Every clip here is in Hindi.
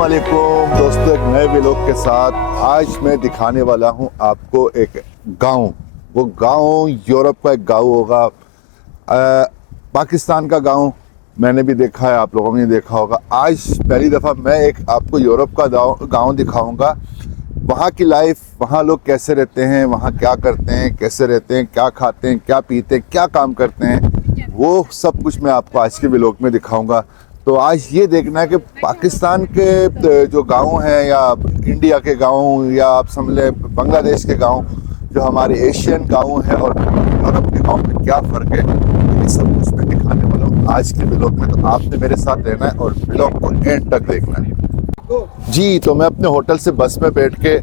अस्सलामुअलैकुम दोस्तों, एक नए व्लॉग के साथ आज मैं दिखाने वाला हूं आपको एक गांव। वो गांव यूरोप का एक गांव होगा, पाकिस्तान का गांव मैंने भी देखा है, आप लोगों ने देखा होगा। आज पहली दफ़ा मैं एक आपको यूरोप का गांव दिखाऊंगा। वहाँ की लाइफ, वहाँ लोग कैसे रहते हैं, वहाँ क्या करते हैं, कैसे रहते हैं, क्या खाते हैं, क्या पीते हैं, क्या काम करते हैं, वो सब कुछ मैं आपको आज के व्लॉग में दिखाऊंगा। तो आज ये देखना है कि पाकिस्तान के जो गांव हैं या इंडिया के गांव या आप समझ लें बांग्लादेश के गांव, जो हमारे एशियन गांव हैं और यूरोप के गांव में क्या फ़र्क है, ये सब कुछ मैं दिखाने वाला हूँ आज के व्लॉग में। तो आपने मेरे साथ रहना है और व्लॉग को एंड तक देखना है जी। तो मैं अपने होटल से बस में बैठ के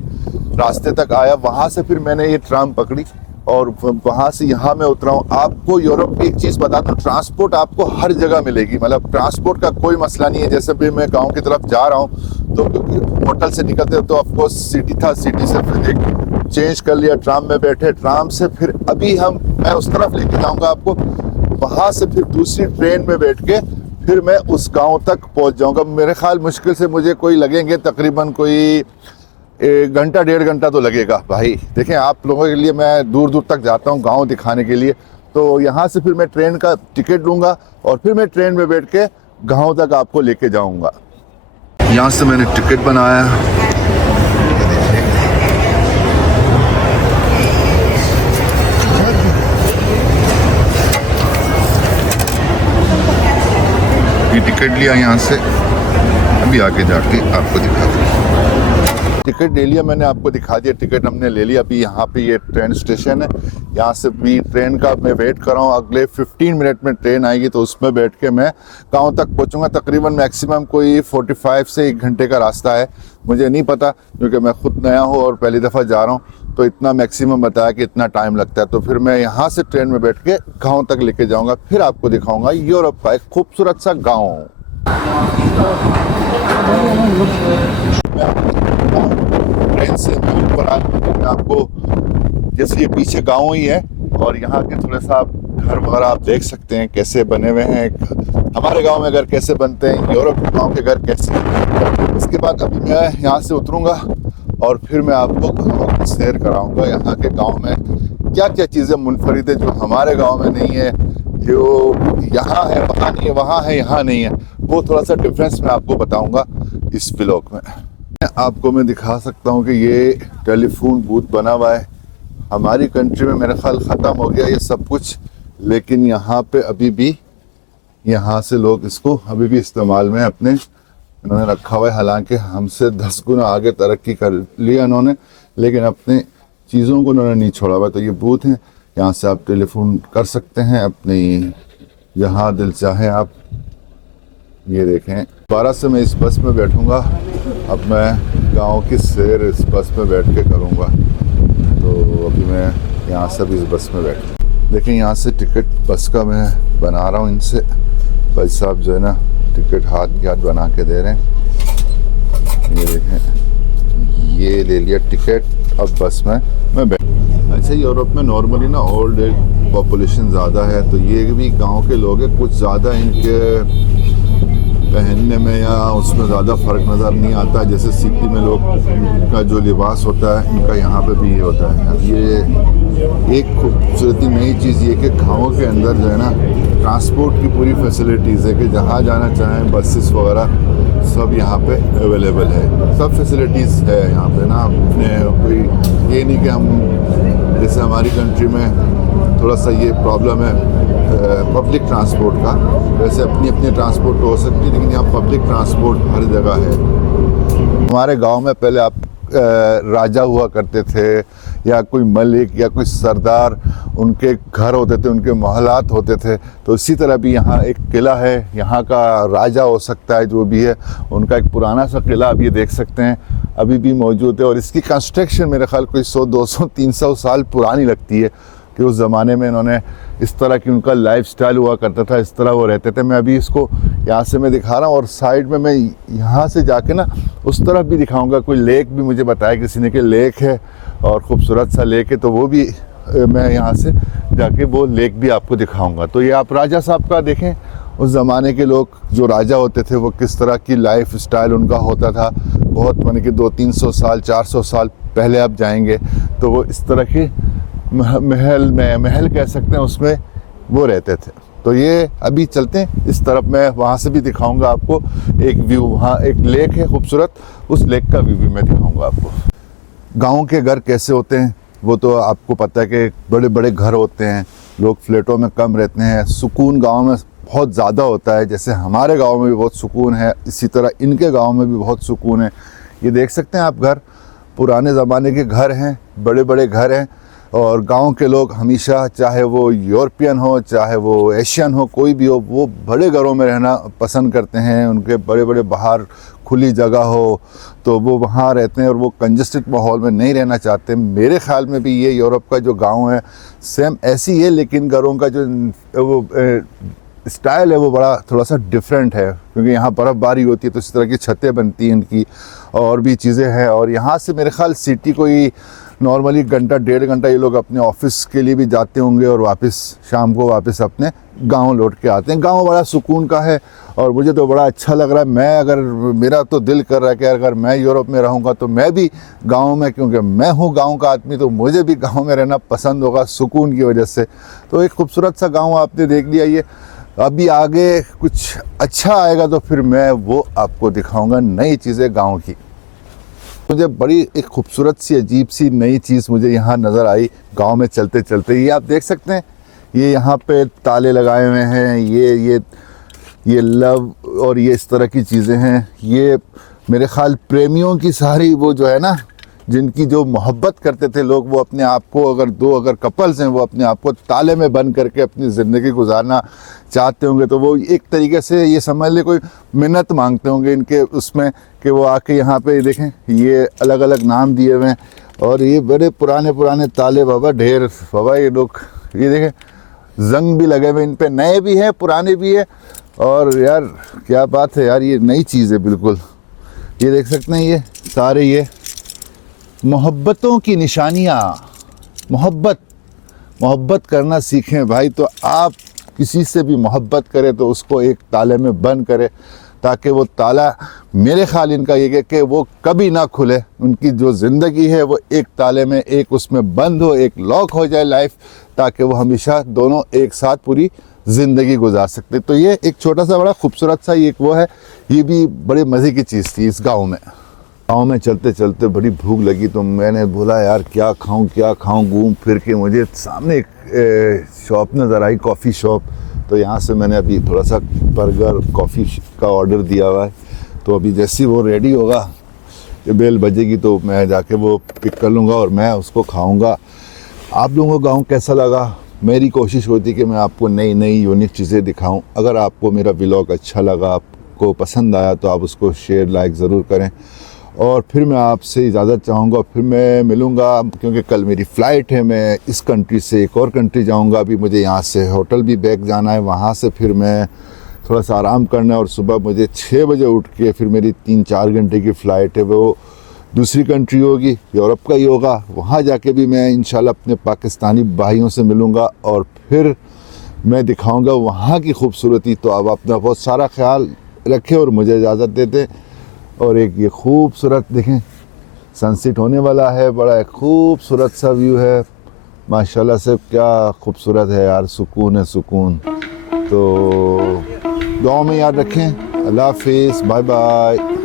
रास्ते तक आया, वहाँ से फिर मैंने ये ट्राम पकड़ी और वहाँ से यहाँ मैं उतरा हूँ। आपको यूरोप की एक चीज़ बता दूँ, ट्रांसपोर्ट आपको हर जगह मिलेगी, मतलब ट्रांसपोर्ट का कोई मसला नहीं है। जैसे भी मैं गांव की तरफ जा रहा हूँ तो होटल से निकलते तो ऑफकोर्स सिटी था, सिटी से फिर एक चेंज कर लिया, ट्राम में बैठे, ट्राम से फिर अभी मैं उस तरफ लेके जाऊँगा आपको। वहाँ से फिर दूसरी ट्रेन में बैठ के फिर मैं उस गाँव तक पहुँच जाऊँगा। मेरे ख्याल मुश्किल से मुझे कोई लगेंगे तकरीबन कोई 1 घंटा 1.5 घंटा तो लगेगा भाई। देखें, आप लोगों के लिए मैं दूर दूर तक जाता हूँ गांव दिखाने के लिए। तो यहाँ से फिर मैं ट्रेन का टिकट लूँगा और फिर मैं ट्रेन में बैठ के गांव तक आपको लेके जाऊँगा। यहाँ से मैंने टिकट बनाया, ये टिकट लिया यहाँ से, अभी आगे जाके आपको दिखा दूँ। टिकट ले लिया मैंने, आपको दिखा दिया, टिकट हमने ले लिया। अभी यहाँ पे ये ट्रेन स्टेशन है, यहाँ से भी ट्रेन का मैं वेट कर रहा हूँ। अगले 15 मिनट में ट्रेन आएगी तो उसमें बैठ के मैं गांव तक पहुँचूँगा। तकरीबन मैक्सिमम कोई 45 से 1 घंटे का रास्ता है, मुझे नहीं पता क्योंकि मैं खुद नया हूँ और पहली दफ़ा जा रहा हूँ। तो इतना मैक्सिमम बताया कि इतना टाइम लगता है। तो फिर मैं यहाँ से ट्रेन में बैठ के गाँव तक लेके जाऊँगा, फिर आपको दिखाऊँगा यूरोप का एक खूबसूरत सा गाँव। ट्रेन से ऊपर आपको, जैसे ये पीछे गांव ही है और यहाँ के थोड़ा सा आप घर वगैरह आप देख सकते हैं कैसे बने हुए हैं। हमारे गांव में घर कैसे बनते हैं, यूरोप के गांव के घर कैसे हैं। इसके बाद अभी मैं यहाँ से उतरूँगा और फिर मैं आपको गाँव की सैर कराऊँगा। यहाँ के गाँव में क्या क्या चीज़ें मुनफरिद है जो हमारे गाँव में नहीं है, जो यहाँ है वहाँ नहीं है, वहाँ है यहाँ नहीं है, वो थोड़ा सा डिफरेंस मैं आपको बताऊँगा इस व्लॉग में। आपको मैं दिखा सकता हूँ कि ये टेलीफोन बूथ बना हुआ है। हमारी कंट्री में मेरा ख्याल ख़त्म हो गया ये सब कुछ, लेकिन यहाँ पे अभी भी, यहाँ से लोग इसको अभी भी इस्तेमाल में अपने इन्होंने रखा हुआ है। हालांकि हमसे 10 गुना आगे तरक्की कर लिया इन्होंने, लेकिन अपने चीज़ों को इन्होंने नहीं छोड़ा हुआ। तो ये बूथ हैं, यहाँ से आप टेलीफोन कर सकते हैं अपनी, जहाँ दिल चाहे आप। ये देखें, 12 से मैं इस बस में बैठूंगा। अब मैं गांव की सैर इस बस में बैठ के करूंगा। तो अभी मैं यहाँ से भी इस बस में बैठूँ। देखें, यहाँ से टिकट बस का मैं बना रहा हूँ इनसे। भाई साहब जो है ना, टिकट हाथ के हाथ बना के दे रहे हैं। ये देखें, ये ले लिया टिकट, अब बस में मैं बैठ। अच्छा, यूरोप में नॉर्मली ना ओल्ड एज पॉपुलेशन ज़्यादा है, तो ये भी गाँव के लोग हैं। कुछ ज़्यादा इनके पहनने में या उसमें ज़्यादा फ़र्क नज़र नहीं आता है। जैसे सिटी में लोग का जो लिबास होता है, इनका यहाँ पे भी ये होता है। अब ये एक खूबसूरती नई चीज़ ये कि गाँव के अंदर जो है ना, ट्रांसपोर्ट की पूरी फैसिलिटीज़ है कि जहाँ जाना चाहें बसेस वगैरह सब यहाँ पे अवेलेबल है। सब फैसिलिटीज़ है यहाँ पे ना। अपने कोई ये नहीं कि हम, जैसे हमारी कंट्री में थोड़ा सा ये प्रॉब्लम है पब्लिक ट्रांसपोर्ट का, वैसे अपनी अपनी ट्रांसपोर्ट हो सकती है, लेकिन यहाँ पब्लिक ट्रांसपोर्ट हर जगह है। हमारे गांव में पहले आप राजा हुआ करते थे या कोई मलिक या कोई सरदार, उनके घर होते थे, उनके महलात होते थे। तो इसी तरह भी यहाँ एक किला है, यहाँ का राजा हो सकता है जो भी है, उनका एक पुराना सा किला आप ये देख सकते हैं अभी भी मौजूद है। और इसकी कंस्ट्रक्शन मेरे ख्याल कोई 100, 200, 300 साल पुरानी लगती है कि उस ज़माने में इन्होंने इस तरह की, उनका लाइफस्टाइल हुआ करता था, इस तरह वो रहते थे। मैं अभी इसको यहाँ से मैं दिखा रहा हूँ और साइड में मैं यहाँ से जाके ना उस तरफ भी दिखाऊंगा। कोई लेक भी मुझे बताया किसी ने कि लेक है और ख़ूबसूरत सा लेक है, तो वो भी मैं यहाँ से जाके वो लेक भी आपको दिखाऊंगा। तो ये आप राजा साहब का देखें उस ज़माने के लोग जो राजा होते थे वो किस तरह की लाइफ स्टाइल उनका होता था। बहुत माने कि 200-300 साल 400 साल पहले आप जाएंगे तो वो इस तरह की महल कह सकते हैं, उसमें वो रहते थे। तो ये अभी चलते हैं इस तरफ, मैं वहाँ से भी दिखाऊंगा आपको एक व्यू। वहाँ एक लेक है खूबसूरत, उस लेक का व्यू भी मैं दिखाऊंगा आपको। गाँव के घर कैसे होते हैं वो तो आपको पता है कि बड़े बड़े घर होते हैं, लोग फ्लैटों में कम रहते हैं, सुकून गांव में बहुत ज़्यादा होता है। जैसे हमारे गांव में भी बहुत सुकून है, इसी तरह इनके गांव में भी बहुत सुकून है। ये देख सकते हैं आप घर, पुराने ज़माने के घर हैं, बड़े बड़े घर हैं। और गांव के लोग हमेशा, चाहे वो यूरोपियन हो चाहे वो एशियन हो, कोई भी हो, वो बड़े घरों में रहना पसंद करते हैं। उनके बड़े बड़े बाहर खुली जगह हो तो वो वहाँ रहते हैं और वो कंजस्टेड माहौल में नहीं रहना चाहते। मेरे ख्याल में भी ये यूरोप का जो गांव है सेम ऐसी है, लेकिन घरों का जो वो स्टाइल है वो बड़ा थोड़ा सा डिफरेंट है, क्योंकि यहाँ बर्फ़बारी होती है तो इस तरह की छतें बनती हैं इनकी, और भी चीज़ें हैं। और यहाँ से मेरे ख्याल सिटी को ही नॉर्मली घंटा 1.5 घंटा ये लोग अपने ऑफिस के लिए भी जाते होंगे और वापस शाम को वापस अपने गांव लौट के आते हैं। गांव बड़ा सुकून का है और मुझे तो बड़ा अच्छा लग रहा है। मैं अगर, मेरा तो दिल कर रहा है कि अगर मैं यूरोप में रहूँगा तो मैं भी गांव में, क्योंकि मैं हूँ गांव का आदमी, तो मुझे भी गांव में रहना पसंद होगा सुकून की वजह से। तो एक खूबसूरत सा गाँव आपने देख लिया। ये अभी आगे कुछ अच्छा आएगा तो फिर मैं वो आपको दिखाऊँगा, नई चीज़ें गाँव की। मुझे बड़ी एक खूबसूरत सी अजीब सी नई चीज़ मुझे यहाँ नज़र आई गांव में चलते चलते। ये आप देख सकते हैं, ये यहाँ पे ताले लगाए हुए हैं, ये लव और ये इस तरह की चीज़ें हैं। ये मेरे ख्याल प्रेमियों की सारी वो जो है ना, जिनकी जो मोहब्बत करते थे लोग, वो अपने आप को, अगर कपल्स हैं वो अपने आप को ताले में बंद करके अपनी ज़िंदगी गुजारना चाहते होंगे, तो वो एक तरीके से ये समझ ले कोई मिन्नत मांगते होंगे इनके उसमें, कि वो आके यहाँ पे देखें, ये अलग अलग नाम दिए हुए हैं। और ये बड़े पुराने पुराने ताले बाबा, ढेर बाबा, ये लोग ये देखें, जंग भी लगे हुए इन पे, नए भी हैं पुराने भी है। और यार क्या बात है यार, ये नई चीज़ है बिल्कुल। ये देख सकते हैं, ये सारे ये मोहब्बतों की निशानियाँ। मोहब्बत करना सीखें भाई। तो आप किसी से भी मोहब्बत करें तो उसको एक ताले में बंद करें, ताकि वो ताला, मेरे ख्याल इनका ये है कि वो कभी ना खुले। उनकी जो ज़िंदगी है वो एक ताले में, एक उसमें बंद हो, एक लॉक हो जाए लाइफ, ताकि वो हमेशा दोनों एक साथ पूरी ज़िंदगी गुजार सकते। तो ये एक छोटा सा बड़ा खूबसूरत सा ये वो है। ये भी बड़े मज़े की चीज़ थी इस गाँव में चलते चलते बड़ी भूख लगी, तो मैंने बोला यार क्या खाऊं। घूम फिर के मुझे सामने एक शॉप नज़र आई, कॉफ़ी शॉप। तो यहाँ से मैंने अभी थोड़ा सा बर्गर कॉफ़ी का ऑर्डर दिया हुआ है। तो अभी जैसे ही वो रेडी होगा, ये बेल बजेगी, तो मैं जाके वो पिक कर लूँगा और मैं उसको खाऊँगा। आप लोगों को गाँव कैसा लगा? मेरी कोशिश होती कि मैं आपको नई नई यूनिक चीज़ें दिखाऊँ। अगर आपको मेरा व्लॉग अच्छा लगा, आपको पसंद आया, तो आप उसको शेयर लाइक ज़रूर करें। और फिर मैं आपसे इजाज़त चाहूँगा, फिर मैं मिलूँगा, क्योंकि कल मेरी फ़्लाइट है। मैं इस कंट्री से एक और कंट्री जाऊँगा। अभी मुझे यहाँ से होटल भी बैक जाना है, वहाँ से फिर मैं थोड़ा सा आराम करना है। और सुबह मुझे 6 बजे उठ के फिर मेरी 3-4 घंटे की फ़्लाइट है, वो दूसरी कंट्री होगी, यूरोप का ही होगा। वहाँ जाके भी मैं इंशाल्लाह अपने पाकिस्तानी भाइयों से मिलूँगा और फिर मैं दिखाऊँगा वहाँ की खूबसूरती। तो आप अपना बहुत सारा ख्याल रखें और मुझे इजाज़त दे दें। और एक ये खूबसूरत देखें, सनसेट होने वाला है, बड़ा एक खूबसूरत सा व्यू है माशाल्लाह से। क्या खूबसूरत है यार, सुकून है सुकून। तो दुआ में याद रखें। अल्लाह हाफिज़, बाय बाय।